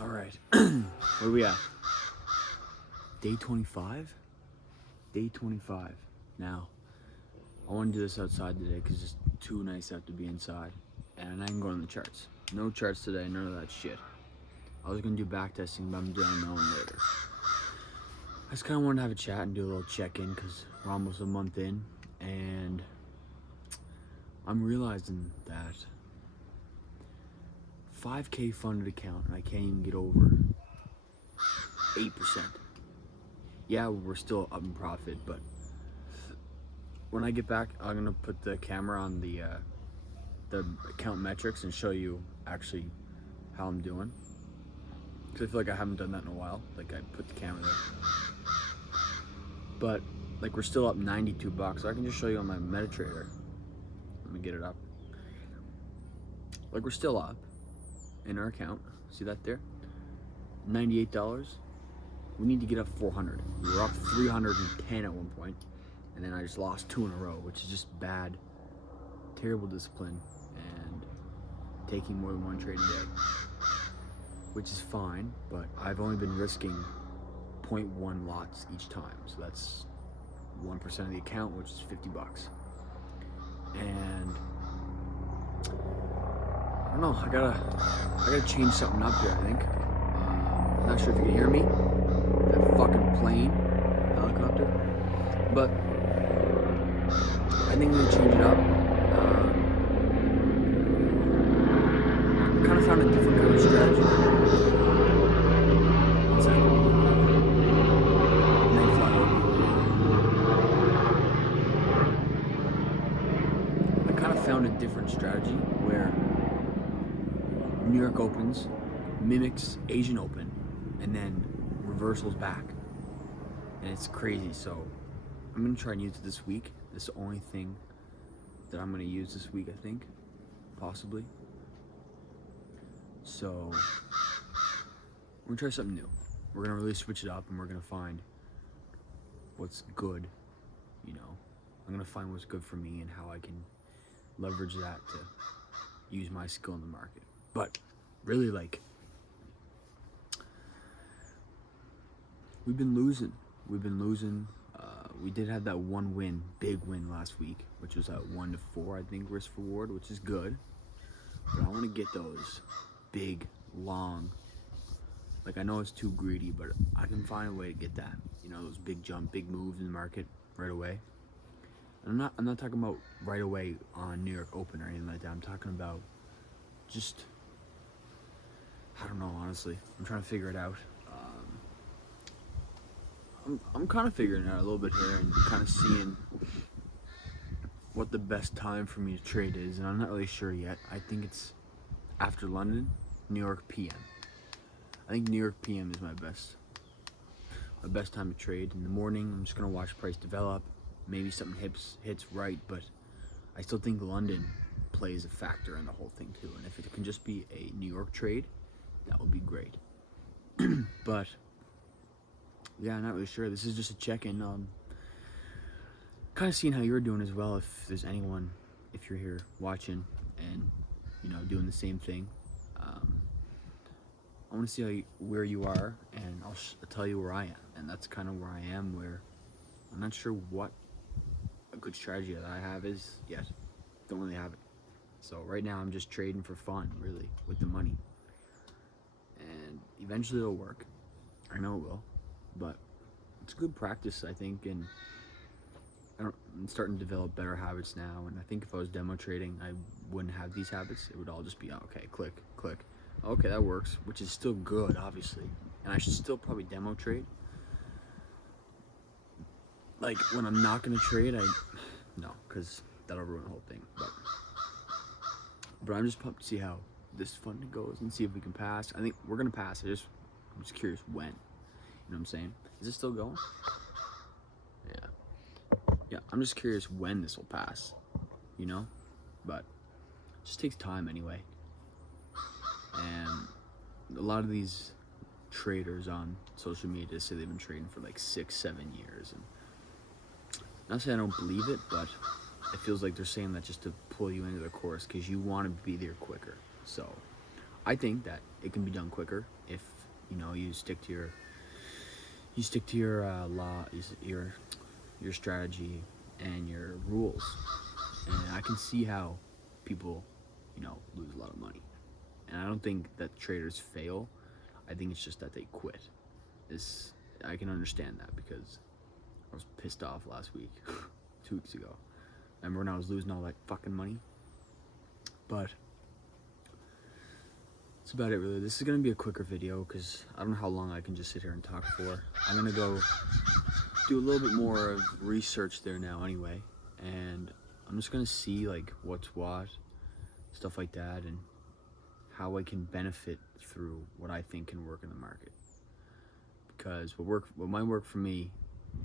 All right, where are we at? Day 25? Day 25. Now, I want to do this outside today because it's too nice out to be inside. And I can go on the charts. No charts today, none of that shit. I was going to do back testing, but I'm doing my own later. I just kind of wanted to have a chat and do a little check-in because we're almost a month in. And I'm realizing that 5K funded account and I can't even get over 8%. Yeah, we're still up in profit, but when I get back, I'm gonna put the camera on the account metrics and show you actually how I'm doing. Cause I feel like I haven't done that in a while. Like I put the camera there, but like we're still up $92. So I can just show you on my MetaTrader. Let me get it up. Like we're still up in our account. See that there? $98. We need to get up 400. We were up 310 at one point, and then I just lost 2 in a row, which is just bad, terrible discipline, and taking more than one trade a day, which is fine, but I've only been risking 0.1 lots each time, so that's 1% of the account, which is $50. And I don't know, I gotta change something up here, I think. I'm not sure if you can hear me. That fucking plane, helicopter. But I think I'm gonna change it up. I kind of found a different kind of strategy. One second. And then fly over. I kind of found a different strategy where New York opens, mimics Asian Open, and then reversals back, and it's crazy. So I'm gonna try and use it this week. This is the only thing that I'm gonna use this week, I think, possibly. So we're gonna try something new. We're gonna really switch it up, and we're gonna find what's good. You know, I'm gonna find what's good for me and how I can leverage that to use my skill in the market. But really, like, we've been losing. We did have that one win, big win last week, which was at 1 to 4, I think, risk reward, which is good. But I want to get those big, long. Like, I know it's too greedy, but I can find a way to get that. You know, those big jump, big moves in the market right away. And I'm not talking about right away on New York Open or anything like that. I'm talking about just, I don't know, honestly. I'm trying to figure it out. I'm kind of figuring it out a little bit here and kind of seeing what the best time for me to trade is, and I'm not really sure yet. I think it's after London, New York PM. I think New York PM is my best time to trade. In the morning, I'm just gonna watch price develop. Maybe something hits right, but I still think London plays a factor in the whole thing too. And if it can just be a New York trade, that would be great. But yeah, I'm not really sure. This is just a check-in. Kind of seeing how you're doing as well. If there's anyone, if you're here watching and doing the same thing, I want to see where you are, and I'll tell you where I am. And that's kind of where I am. Where I'm not sure what a good strategy that I have is yet. Don't really have it. So right now I'm just trading for fun, really, with the money. And eventually it'll work. I know it will. But it's good practice, I think, and I'm starting to develop better habits now. And I think if I was demo trading, I wouldn't have these habits. It would all just be, okay, click, click. Okay, that works, which is still good, obviously. And I should still probably demo trade. Like, when I'm not going to trade, no, because that'll ruin the whole thing. But I'm just pumped to see how this fund goes and see if we can pass. I think we're going to pass. I'm just curious when. You know what I'm saying? Is it still going? Yeah, I'm just curious when this will pass, but it just takes time anyway. And a lot of these traders on social media say they've been trading for like 6-7 years, and not saying I don't believe it, but it feels like they're saying that just to pull you into the course because you want to be there quicker. So I think that it can be done quicker if you stick to your law, your strategy and your rules. And I can see how people lose a lot of money. And I don't think that traders fail. I think it's just that they quit. This I can understand that because I was pissed off last week, 2 weeks ago. Remember when I was losing all that fucking money? But that's about it, really. This is gonna be a quicker video because I don't know how long I can just sit here and talk for. I'm gonna go do a little bit more of research there now, anyway, and I'm just gonna see like what's what, stuff like that, and how I can benefit through what I think can work in the market. Because what might work for me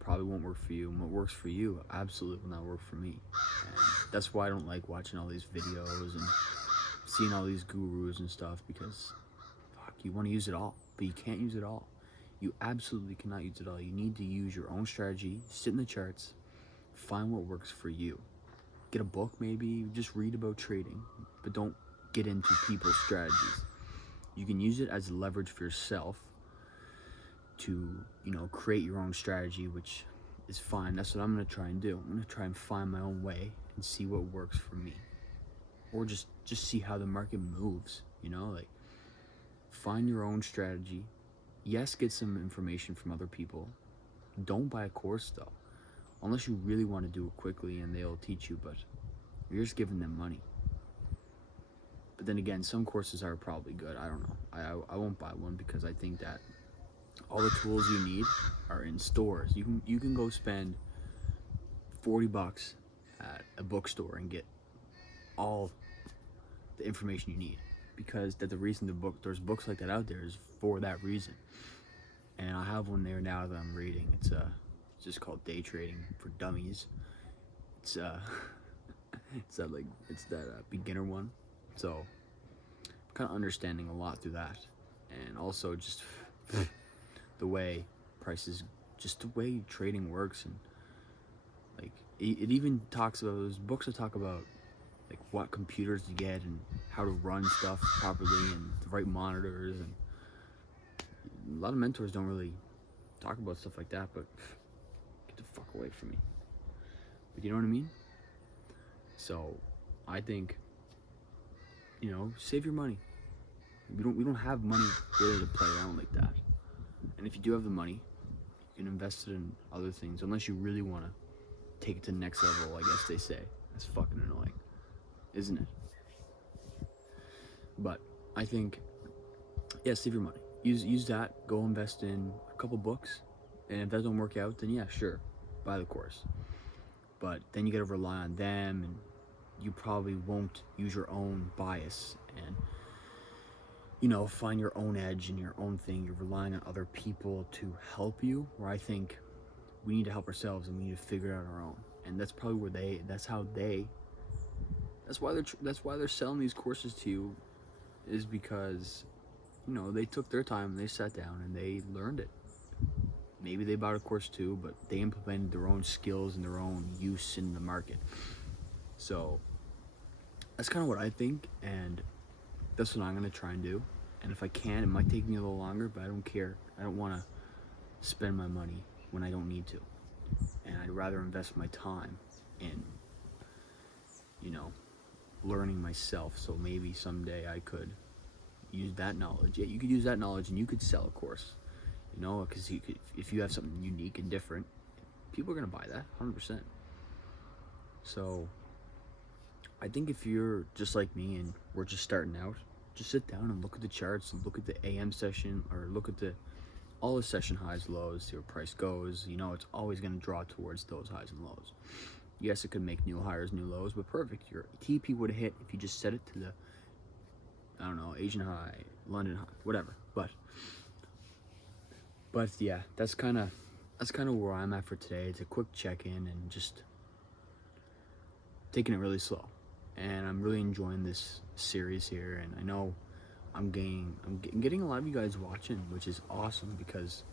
probably won't work for you, and what works for you absolutely will not work for me. And that's why I don't like watching all these videos and seeing all these gurus and stuff, because fuck, you want to use it all, but you can't use it all. You absolutely cannot use it all. You need to use your own strategy, sit in the charts, find what works for you. Get a book, maybe, just read about trading, but don't get into people's strategies. You can use it as leverage for yourself to, create your own strategy, which is fine. That's what I'm going to try and do. I'm going to try and find my own way and see what works for me. Or just see how the market moves, like find your own strategy. Yes, get some information from other people. Don't buy a course though, unless you really want to do it quickly and they'll teach you, but you're just giving them money. But then again, some courses are probably good. I don't know. I won't buy one because I think that all the tools you need are in stores. You can go spend $40 at a bookstore and get all the information you need, because the reason there's books like that out there is for that reason. And I have one there now that I'm reading. It's just called Day Trading for Dummies. It's that beginner one. So I'm kind of understanding a lot through that, and also just the way prices, just the way trading works, and like it even talks about those books that talk about like what computers to get and how to run stuff properly and the right monitors. And a lot of mentors don't really talk about stuff like that, but get the fuck away from me. But you know what I mean? So I think, save your money. We don't have money really to play around like that. And if you do have the money, you can invest it in other things, unless you really want to take it to the next level, I guess they say. That's fucking annoying, isn't it? But I think, yeah, save your money. Use that. Go invest in a couple books, and if that don't work out, then yeah, sure, buy the course. But then you gotta rely on them, and you probably won't use your own bias and find your own edge and your own thing. You're relying on other people to help you, where I think we need to help ourselves and we need to figure it out on our own. And that's probably that's why they're selling these courses to you, is because they took their time and they sat down and they learned it. Maybe they bought a course too, but they implemented their own skills and their own use in the market. So that's kind of what I think, and that's what I'm going to try and do. And if I can, it might take me a little longer, but I don't care. I don't want to spend my money when I don't need to. And I'd rather invest my time in, learning myself. So maybe someday I could use that knowledge. Yeah, you could use that knowledge and you could sell a course, because if you have something unique and different, people are going to buy that 100%. So I think if you're just like me and we're just starting out, just sit down and look at the charts and look at the AM session, or look at all the session highs, lows, see where price goes. It's always going to draw towards those highs and lows. Yes, it could make new highs, new lows, but perfect. Your TP would have hit if you just set it to the, I don't know, Asian high, London high, whatever. But yeah, that's kind of where I'm at for today. It's a quick check-in and just taking it really slow. And I'm really enjoying this series here, and I know I'm getting a lot of you guys watching, which is awesome, because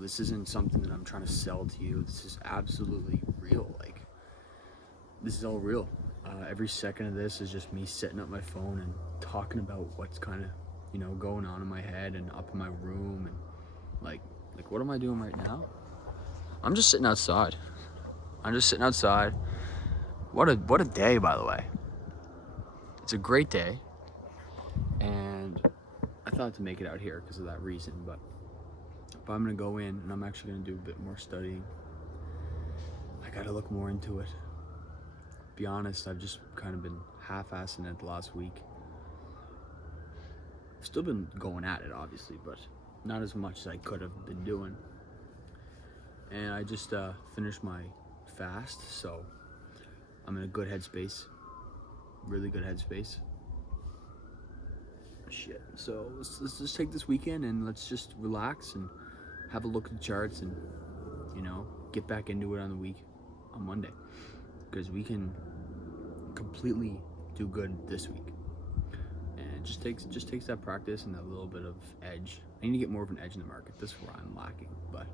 this isn't something that I'm trying to sell to you. This is absolutely real. Like, this is all real. Every second of this is just me setting up my phone and talking about what's kind of, going on in my head and up in my room, and like what am I doing right now? I'm just sitting outside. What a day, by the way. It's a great day, and I thought to make it out here because of that reason, but I'm gonna go in and I'm actually gonna do a bit more studying. I gotta look more into it. Be honest, I've just kind of been half-assing it the last week. I've still been going at it, obviously, but not as much as I could have been doing. And I just finished my fast, so I'm in a good headspace, really good headspace. Shit. So let's just take this weekend and let's just relax and have a look at the charts and get back into it on Monday, because we can completely do good this week. And it just takes that practice and that little bit of edge. I need to get more of an edge in the market. This is where I'm lacking, but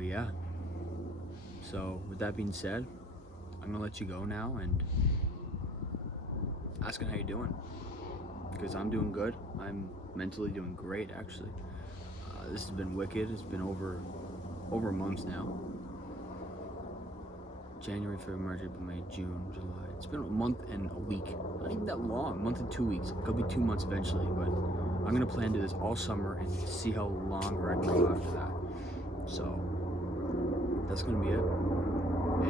yeah. So with that being said, I'm gonna let you go now and asking how you're doing, because I'm doing good. I'm mentally doing great, actually. This has been wicked. It's been over a month now. January, February, March, April, May, June, July. It's been a month and a week. Not even that long. A month and 2 weeks. It'll be 2 months eventually, but I'm gonna plan to do this all summer and see how longer I can go after that. So that's gonna be it.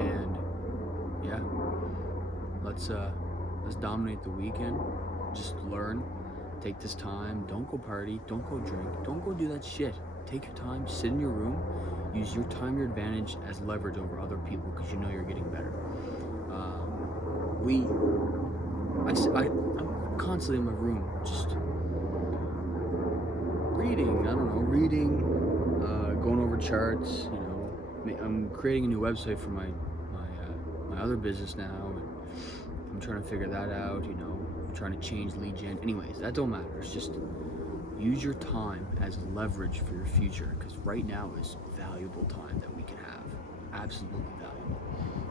And yeah, let's dominate the weekend. Just learn. Take this time. Don't go party. Don't go drink. Don't go do that shit. Take your time. Sit in your room. Use your time, your advantage as leverage over other people, because you're getting better. I'm constantly in my room just reading. Going over charts. I'm creating a new website for my other business now, and I'm trying to figure that out. I'm trying to change lead gen. Anyways, that don't matter. It's just use your time as leverage for your future, because right now is valuable time that we can have. Absolutely valuable.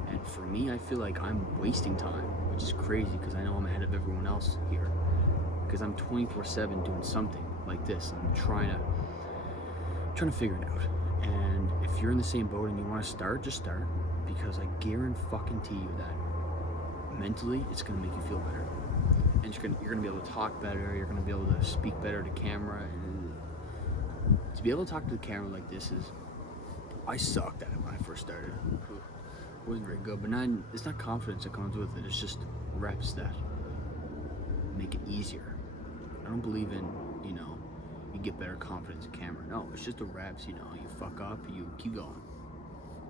And for me, I feel like I'm wasting time, which is crazy, because I know I'm ahead of everyone else here, because I'm 24/7 doing something like this. I'm trying to figure it out. And if you're in the same boat and you want to start, just start, because I guarantee you that mentally it's going to make you feel better. And you're gonna be able to talk better. You're gonna be able to speak better to camera. And to be able to talk to the camera like this I sucked at it when I first started. It wasn't very good, but it's not confidence that comes with it. It's just reps that make it easier. I don't believe in, you get better confidence in camera. No, it's just the reps. You fuck up, you keep going.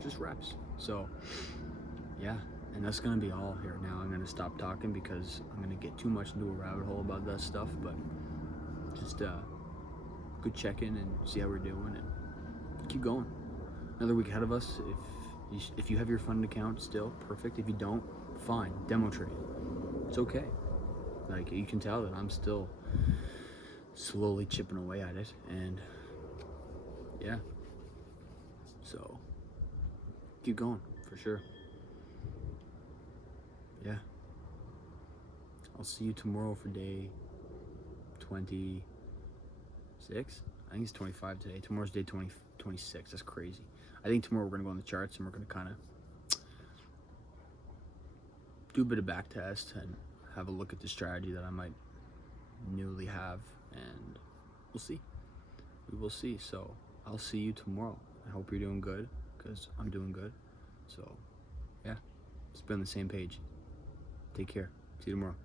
Just reps. So yeah. And that's gonna be all here now. I'm gonna stop talking because I'm gonna get too much into a rabbit hole about that stuff, but just good check in and see how we're doing and keep going. Another week ahead of us. If you have your funded account still, perfect. If you don't, fine. Demo trade. It's okay. Like, you can tell that I'm still slowly chipping away at it, and yeah. So keep going for sure. Yeah. I'll see you tomorrow for day 26. I think it's 25 today. Tomorrow's day 26. That's crazy. I think tomorrow we're going to go on the charts and we're going to kind of do a bit of back test and have a look at the strategy that I might newly have, and we'll see. We will see. So I'll see you tomorrow. I hope you're doing good, because I'm doing good. So yeah, let's be on the same page. Take care. See you tomorrow.